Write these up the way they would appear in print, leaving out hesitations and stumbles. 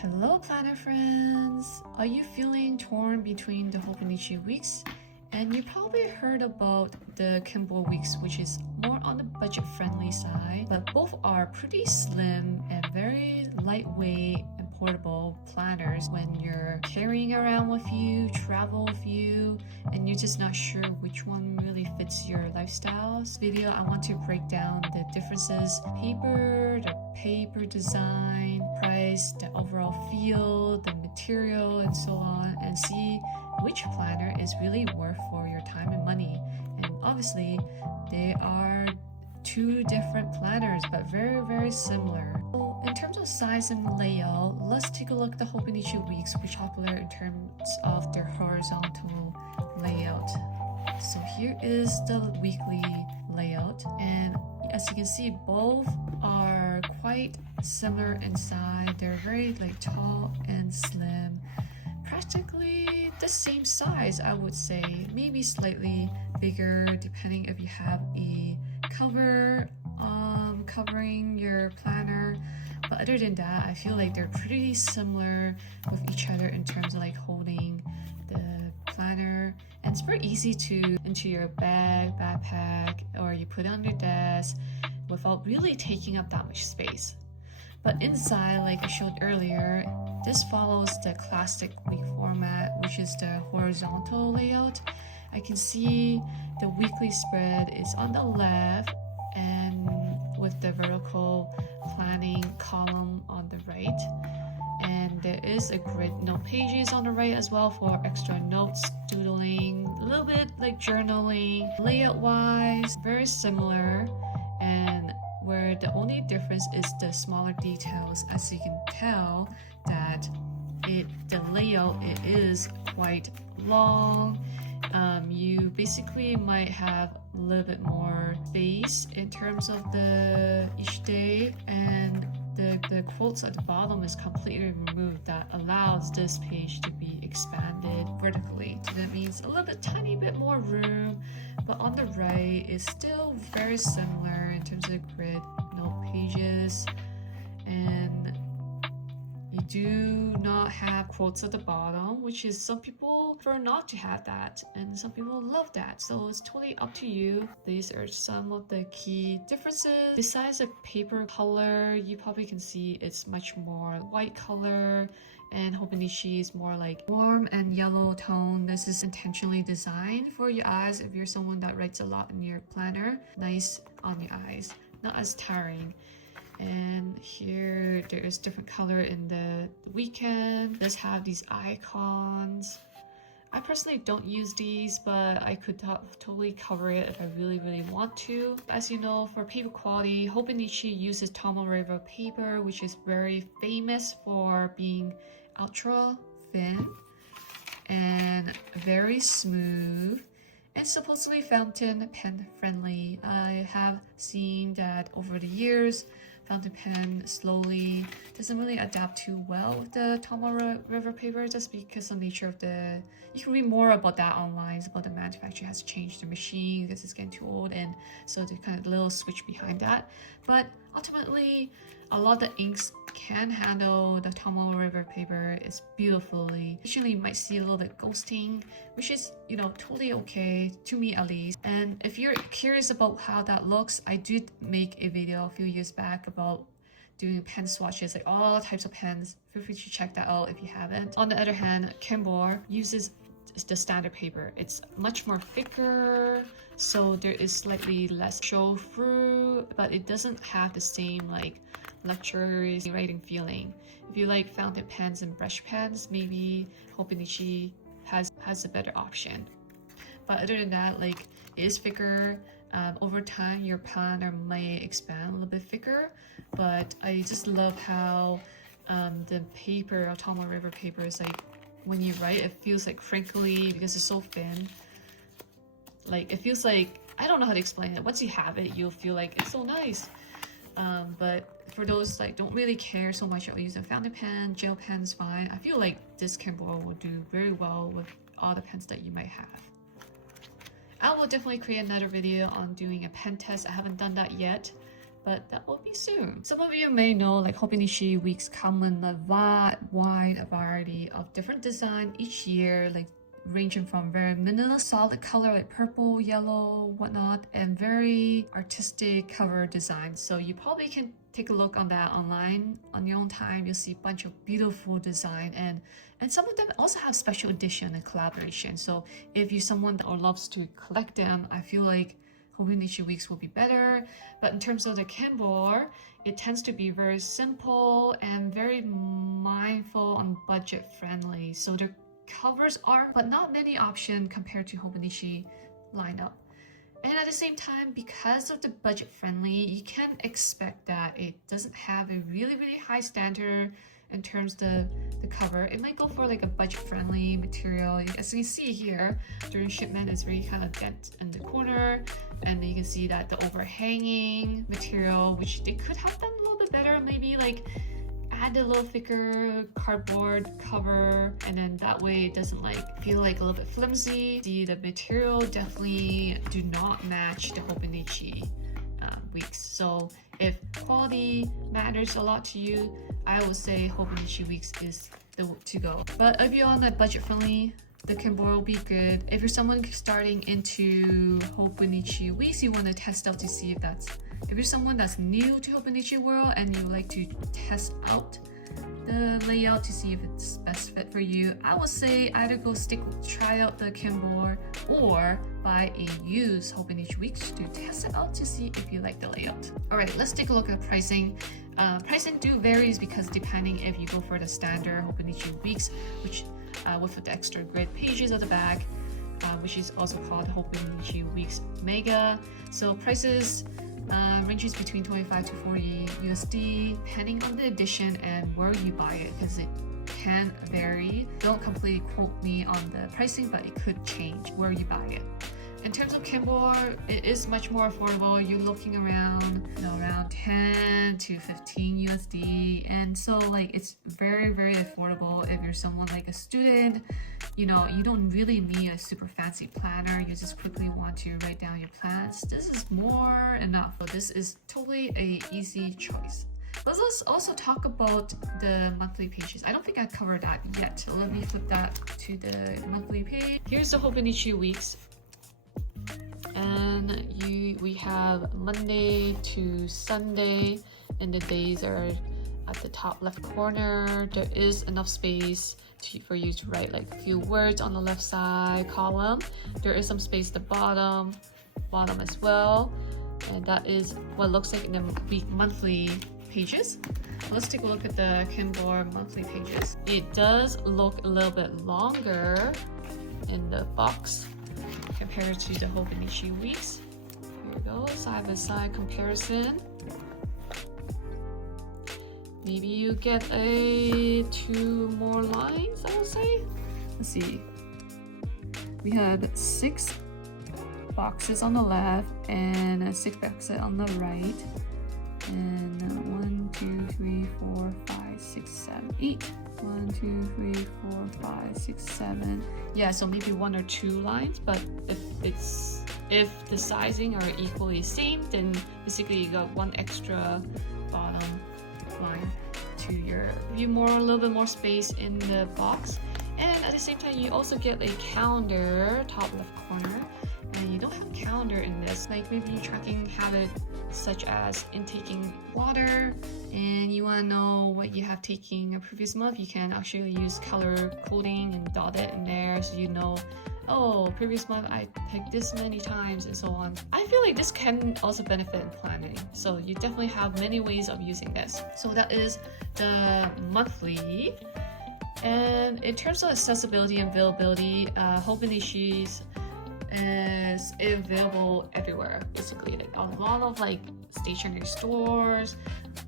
Hello planner friends! Are you feeling torn between the Hobonichi weeks? And you probably heard about the Kinbor Weeks, which is more on the budget-friendly side, but both are pretty slim and very lightweight and portable planners when you're carrying around with you, travel with you, and you're just not sure which one really fits your lifestyle. This video, I want to break down the differences: the paper design, price, the overall feel, the material, and so on, and see which planner is really worth for your time and money. And obviously they are two different planners, but very similar. So in terms of size and layout, let's take a look at the Hobonichi Weeks, which are popular in terms of their horizontal layout. So here is the weekly layout, and as you can see, both are quite similar inside. They're very tall and slim, practically the same size, I would say, maybe slightly bigger depending if you have a cover covering your planner. But other than that, I feel like they're pretty similar with each other in terms of holding the planner, and it's very easy to into your bag, backpack, or you put it on your desk without really taking up that much space. But inside, like I showed earlier, this follows the classic week format, which is the horizontal layout. I can see the weekly spread is on the left, and with the vertical planning column on the right. And there is a grid note pages on the right as well for extra notes, doodling, a little bit like journaling. Layout wise, very similar, and where the only difference is the smaller details. As you can tell that the layout is quite long. You basically might have a little bit more space in terms of each day, and the quotes at the bottom is completely removed. That allows this page to be expanded vertically. So that means a little bit tiny bit more room, but on the right is still very similar in terms of grid note pages, and you do not have quotes at the bottom, which is some people prefer not to have that, and some people love that. So it's totally up to you. These are some of the key differences. Besides the paper color, you probably can see it's much more white color, and Hobonichi is more like warm and yellow tone. This is intentionally designed for your eyes if you're someone that writes a lot in your planner. Nice on your eyes, not as tiring. And here there is different color in the weekend. Let's have these icons. I personally don't use these, but I could totally cover it if I really want to. As you know, for paper quality, Hobonichi uses Tomo River paper, which is very famous for being ultra thin and very smooth, and supposedly fountain pen friendly. I have seen that over the years, fountain pen slowly doesn't really adapt too well with the Tomo River paper, just because of the nature of you can read more about that online. It's about the manufacturer has changed the machine because it's getting too old, and so there's kind of a little switch behind that. But ultimately, a lot of the inks can handle the Tomo River paper. It's beautifully. Usually you might see a little bit ghosting, which is, totally okay, to me at least. And if you're curious about how that looks, I did make a video a few years back about doing pen swatches, like all types of pens. Feel free to check that out if you haven't. On the other hand, Kinbor uses the standard paper. It's much more thicker, so there is slightly less show through, but it doesn't have the same luxurious writing feeling. If you like fountain pens and brush pens, maybe Hobonichi has a better option. But other than that, it is thicker. Over time, your planner may expand a little bit thicker, but I just love how the paper, Tomo River paper, is when you write, it feels crinkly because it's so thin. It feels like, I don't know how to explain it. Once you have it, you'll feel like it's so nice. But for those don't really care so much about using fountain pen, gel pen is fine. I feel like this Kinbor will do very well with all the pens that you might have. I will definitely create another video on doing a pen test. I haven't done that yet, but that will be soon. Some of you may know like Hobonichi Weeks come in a wide variety of different design each year, like ranging from very minimalist solid color like purple, yellow, whatnot, and very artistic cover designs. So you probably can take a look on that online on your own time. You'll see a bunch of beautiful design, and some of them also have special edition and collaboration. So if you're someone that loves to collect them, I feel like Hobonichi Weeks will be better. But in terms of the Kinbor, it tends to be very simple and very mindful and budget friendly. So the covers are, but not many options compared to Hobonichi lineup. And at the same time, because of the budget friendly, you can expect that it doesn't have a really high standard in terms of the cover. It might go for like a budget friendly material. As you can see here, during shipment it's really kind of dent in the corner, and then you can see that the overhanging material, which they could have done a little bit better, maybe like add a little thicker cardboard cover, and then that way it doesn't like feel like a little bit flimsy. The material definitely do not match the Hobonichi Weeks. So if quality matters a lot to you, I would say Hobonichi Weeks is the to go. But if you're on a budget friendly, the Kinbor will be good. If you're someone starting into Hobonichi Weeks, you want to test out to see if you're someone that's new to Hobonichi world and you like to test out the layout to see if it's best fit for you, I would say either try out the Kinbor or buy a used Hobonichi Weeks to test it out to see if you like the layout. Alright, let's take a look at pricing. Pricing do varies because depending if you go for the standard Hobonichi Weeks, which with the extra grid pages at the back, which is also called Hobonichi Weeks Mega. So prices ranges between 25 to 40 USD depending on the edition and where you buy it, because it can vary. Don't completely quote me on the pricing, but it could change where you buy it. In terms of Kinbor, it is much more affordable. You're looking around, around 10 to 15 USD, and so like it's very affordable if you're someone like a student. You don't really need a super fancy planner. You just quickly want to write down your plans. This is more enough. So this is totally a easy choice. Let's also talk about the monthly pages. I don't think I covered that yet. So let me flip that to the monthly page. Here's the Hobonichi Weeks. And we have Monday to Sunday, and the days are at the top left corner. There is enough space for you to write like a few words on the left side column. There is some space at the bottom as well, and that is what looks like in the monthly pages. Let's take a look at the Kinbor monthly pages. It does look a little bit longer in the box compared to the Hobonichi Weeks. Here we go, side by side comparison. Maybe you get 2 more lines, I would say. Let's see. We have 6 boxes on the left and 6 boxes on the right. And 1, 2, 3, 4, 5, 6, 7, 8. 1, 2, 3, 4, 5, 6, 7. Yeah, so maybe 1 or 2 lines, but if the sizing are equally same, then basically you got 1 extra bottom line to give you a little bit more space in the box. And at the same time, you also get a calendar top left corner. And you don't have a calendar in this, like maybe you're tracking habits such as intaking water and you want to know what you have taken a previous month. You can actually use color coding and dot it in there so you know, oh, previous month I picked this many times and so on. I feel like this can also benefit in planning, so you definitely have many ways of using this. So that is the monthly. And in terms of accessibility and availability, Hobonichi's is available everywhere. Basically, like a lot of like stationery stores,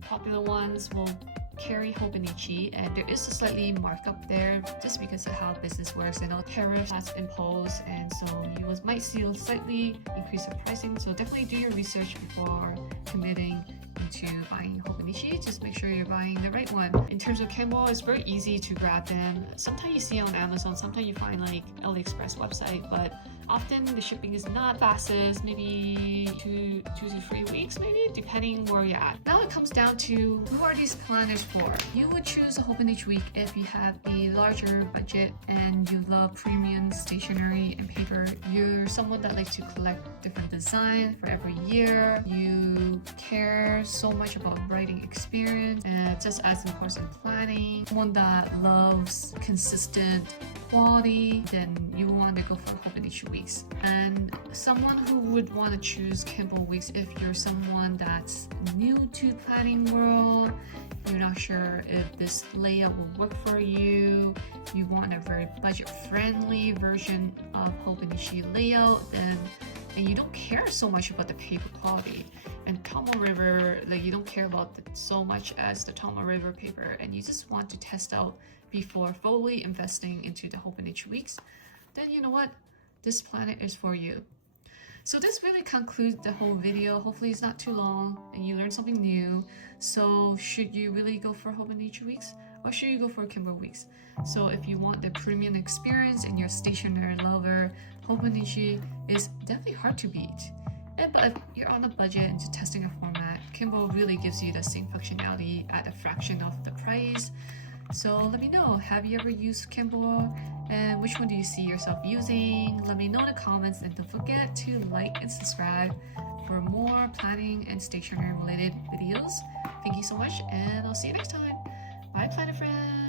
popular ones will carry Hobonichi, and there is a slightly markup there just because of how business works. Tariff that's imposed, and so you might see a slightly increase of pricing. So definitely do your research before committing into buying Hobonichi. Just make sure you're buying the right one. In terms of Kinbor, it's very easy to grab them. Sometimes you see on Amazon, sometimes you find like AliExpress website, but often the shipping is not fastest, maybe two to 3 weeks, maybe depending where you're at. Now it comes down to who are these planners for? You would choose a Hobonichi week if you have a larger budget and you love premium stationery and paper. You're someone that likes to collect different designs for every year. You care so much about writing experience and just as important planning. Someone that loves consistent quality, then you want to go for Hobonichi Weeks. And someone who would want to choose Kinbor Weeks if you're someone that's new to planning world, you're not sure if this layout will work for you, you want a very budget-friendly version of Hobonichi layout, and you don't care so much about the paper quality. And Tomo River, like you don't care about so much as the Tomo River paper, and you just want to test out before fully investing into the Hobonichi Weeks, then you know what? This planner is for you. So this really concludes the whole video. Hopefully it's not too long and you learned something new. So should you really go for Hobonichi Weeks or should you go for Kinbor Weeks? So if you want the premium experience and you're a stationery lover, Hobonichi is definitely hard to beat. But if you're on a budget and just testing a format, Kinbor really gives you the same functionality at a fraction of the price. So let me know, have you ever used Kinbor and which one do you see yourself using? Let me know in the comments and don't forget to like and subscribe for more planning and stationery related videos. Thank you so much and I'll see you next time. Bye planner friends!